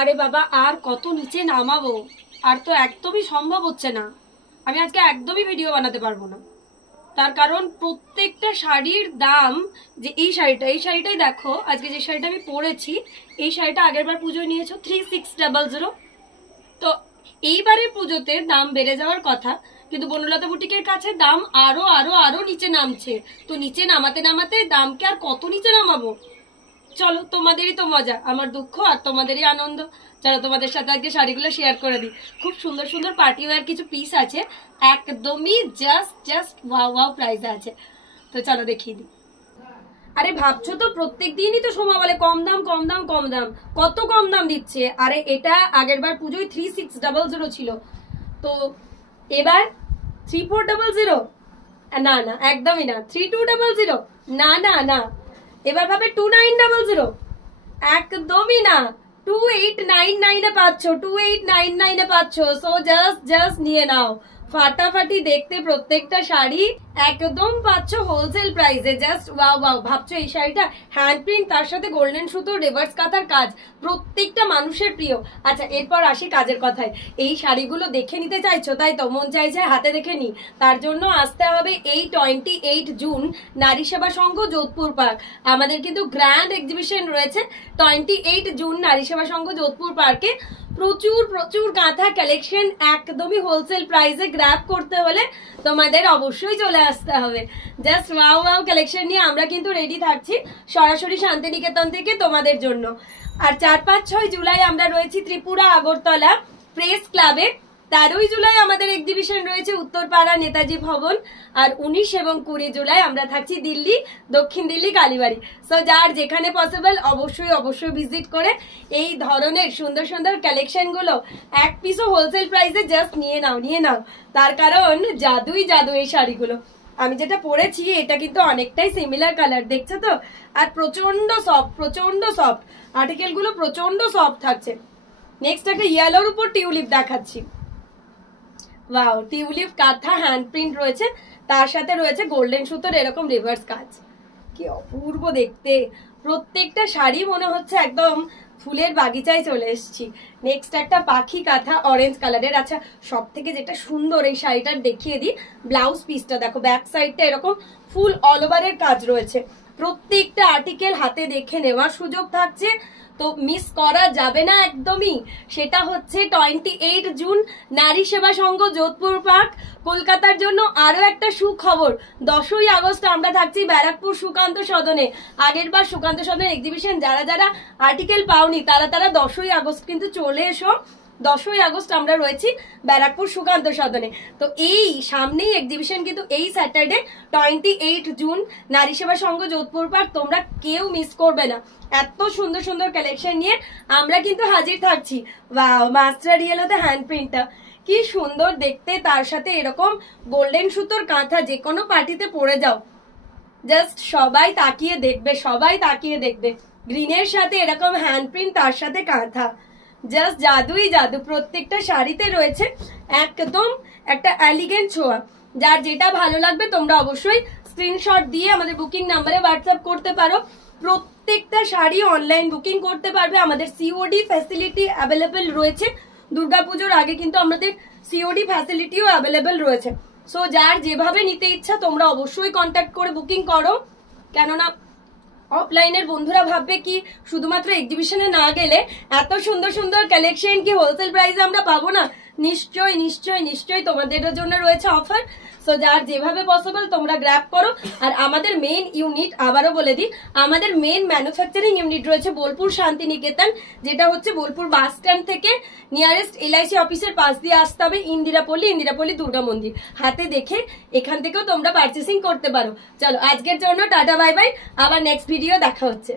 আরে বাবা আর কত নিচে নামাবো, আর তো একদমই সম্ভব হচ্ছে না। আমি আজকে একদমই ভিডিও বানাতে পারবো না, তার কারণ প্রত্যেকটা শাড়ির দাম, যে এই শাড়িটাই দেখো, আজকে যে শাড়িটা আমি পরেছি এই শাড়িটা আগেরবার পুজোয় নিয়েছো 3600। তো এইবারের পুজোতে দাম বেড়ে যাওয়ার কথা, কিন্তু বনলতা বুটিকের কাছে দাম আরো আরো আরো নিচে নামছে। তো নিচে নামাতে নামাতে দামকে আর কত নিচে নামাবো। চলো, তোমাদেরই তো মজা, আমার দুঃখ আর তোমাদেরই আনন্দ। চলো তোমাদের সাথে আজকে শাড়িগুলো শেয়ার করে দিই। খুব সুন্দর সুন্দর পার্টি ওয়্যার কিছু পিস আছে, একদমই জাস্ট ওয়াও ওয়াও প্রাইসে আছে। তো চলো দেখিয়ে দিই। আরে ভাবছো তো প্রত্যেক দিনই তো সোমা বলে কম দাম কম দাম কম দাম, কত কম দাম দিচ্ছে। আরে এটা আগের বার পুজোয় 3600 ছিল, তো এবার 3400। না না একদমই না, 3200। না না না, এবার ভাবে 2900। একদমই না, 2899 পাচ্ছ, 2899 পাচ্ছ। সো জাস্ট নিয়ে নাও, ফাটাফাটি দেখতে প্রত্যেকটা শাড়ি একদম পাচ্ছ হোলসেল প্রাইসে। Just wow wow. ভাবছো এই শাড়িটা হ্যান্ড প্রিন্ট, তার সাথে গোল্ডেন সুতো রিভার্স কাঁথার কাজ, প্রত্যেকটা মানুষের প্রিয়। আচ্ছা এরপর আসি কাজের কথায়। এই শাড়িগুলো দেখে নিতে চাইছো, তাই তো মন চাইছে হাতে দেখে নি। তার জন্য আসতে হবে এই 28 জুন নারী সেবা সংঘ যোধপুর পার্ক। আমাদের কিন্তু গ্র্যান্ড এক্সিবিশন রয়েছে 28 জুন নারী সেবা সংঘ যোধপুর পার্কে। প্রচুর প্রচুর কাঁথা কালেকশন একদমই হোলসেল প্রাইসে গ্র্যাব করতে হলে তোমাদের অবশ্যই চলে আসতে হবে। জাস্ট ওয়াও ওয়াও কালেকশন নিয়ে আমরা কিন্তু রেডি থাকছি সরাসরি শান্তিনিকেতন থেকে তোমাদের জন্য। আর 4, 5, 6 জুলাই আমরা রয়েছি ত্রিপুরা আগরতলা প্রেস ক্লাবে। 13 জুলাই আমাদের এক্সিবিশন রয়েছে উত্তরপাড়া নেতাজি ভবন। আর 19 এবং 20 জুলাই আমরা থাকছি দিল্লি, দক্ষিণ দিল্লি কালীবাড়ি। সো যার যেখানে পসিবল অবশ্যই ভিজিট করে এই ধরনের সুন্দর সুন্দর কালেকশন গুলো এক পিসও হোলসেল প্রাইসে জাস্ট নিয়ে নাও। তার কারণ জাদুই জাদু এই শাড়িগুলো। আমি যেটা পরেছি এটা কিন্তু অনেকটাই সিমিলার কালার, দেখছো তো? আর প্রচন্ড সফট আর্টিকেল গুলো, প্রচন্ড সফট থাকছে। নেক্সট একটা ইয়েলোর উপর টিউলিপ দেখাচ্ছি। ওয়াও, টিউলিপ কাঁথা হ্যান্ড প্রিন্ট রয়েছে, তার সাথে রয়েছে গোল্ডেন সুতোর এরকম রিভার্স কাজ। কি অপূর্ব দেখতে, প্রত্যেকটা শাড়ি মনে হচ্ছে একদম ফুলের বাগিচায় চলে এসেছি। নেক্সট একটা পাখি কাঁথা অরেঞ্জ কালারের। আচ্ছা সব থেকে যেটা সুন্দর এই শাড়িটার দেখিয়ে দিই, ব্লাউজ পিসটা দেখো, ব্যাক সাইডটা এরকম ফুল অল ওভারের কাজ রয়েছে। প্রত্যেকটা আর্টিকেল হাতে দেখে নেওয়ার সুযোগ থাকছে, তো মিস করা যাবে না একদমই। সেটা হচ্ছে 28 জুন নারী সেবা সংঘ যোধপুর পার্ক। কলকাতার জন্য আরো একটা সুখবর, 10ই আগস্ট আমরা থাকছি ব্যারাকপুর সুকান্ত সদনে। আগের বার সুকান্ত সদনের এক্সিবিশন যারা আর্টিকেল পাওনি তারা 10ই আগস্ট কিন্তু চলে এসো। 10ই আগস্ট আমরা রয়েছি ব্যারাকপুর সুকান্ত সদনে। তো এই সামনেই এক্সিবিশন কিন্তু এই স্যাটারডে 28 জুন নারী সেবা সংঘ যোধপুর পার্ক। তোমরা কেউ মিস করবে না, এত সুন্দর সুন্দর কালেকশন নিয়ে আমরা কিন্তু হাজির থাকছি। ওয়াও, মাস্টার ইয়েলোতে হ্যান্ড প্রিন্টটা কি সুন্দর দেখতে, তার সাথে এরকম গোল্ডেন সুতোর কাঁথা। যে কোনো পার্টিতে পরে যাও, জাস্ট সবাই তাকিয়ে দেখবে। গ্রিনের সাথে এরকম হ্যান্ড প্রিন্ট, তার সাথে কাঁথা, জাস্ট জাদুই জাদু। প্রত্যেকটা শাড়িতে রয়েছে একদম একটা এলিগেন্ট ছোঁয়া। যার যেটা ভালো লাগবে তোমরা অবশ্যই স্ক্রিনশট দিয়ে আমাদের বুকিং নাম্বারে হোয়াটসঅ্যাপ করতে পারো। প্রত্যেকটা শাড়ি অনলাইন বুকিং করতে পারবে, আমাদের সিওডি ফ্যাসিলিটি অ্যাভেলেবেল রয়েছে। দুর্গাপুজোর আগে কিন্তু আমাদের সিওডি ফ্যাসিলিটিও অ্যাভেলেবেল রয়েছে। সো যার যেভাবে নিতে ইচ্ছা তোমরা অবশ্যই কন্ট্যাক্ট করে বুকিং করো, কেননা অফলাইনের বন্ধুরা ভাববে কি শুধুমাত্র এক্সিবিশনে না গেলে এত সুন্দর সুন্দর কালেকশন কি হোলসেল প্রাইসে আমরা পাবো না। নিশ্চয়ই তোমাদের জন্য রয়েছে অফার। সো যার যেভাবে পসিবল তোমরা গ্র্যাব করো। আর আমাদের মেইন ইউনিট, আবারও বলে দিই, আমাদের মেইন ম্যানুফ্যাকচারিং ইউনিট রয়েছে বোলপুর শান্তিনিকেতন, যেটা হচ্ছে বোলপুর বাস স্ট্যান্ড থেকে নিয়ারেস্ট LIC অফিসের পাশ দিয়ে আসতে হবে ইন্দিরাপল্লী দুর্গা মন্দির। হাতে দেখে এখান থেকেও তোমরা পারচেসিং করতে পারো। চলো আজকের জন্য টাটা বাই বাই, আবার নেক্সট ভিডিও দেখা হচ্ছে।